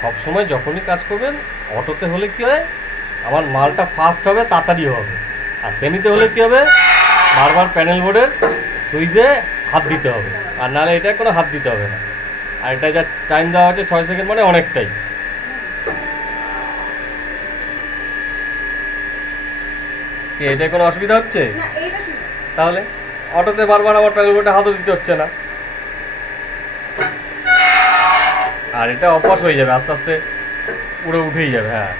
সবসময় যখনই কাজ করবেন অটোতে হলে কি হয়, আমার মালটা ফাস্ট হবে, তাড়াতাড়ি হবে। আর সেমিতে হলে কি হবে, বারবার প্যানেল বোর্ডের সুইচে হাত দিতে হবে, আর নাহলে এটা কোনো হাত দিতে হবে না। আর এটা যা টাইম দেওয়া হচ্ছে 6 সেকেন্ড, মানে অনেকটাই। কি এটাই কোনো অসুবিধা হচ্ছে? তাহলে অটোতে বারবার আবার প্যানেল বোর্ডে হাতও দিতে হচ্ছে না। আর এটা অভ্যাস হয়ে যাবে, আস্তে আস্তে পুরো উঠেই যাবে। হ্যাঁ।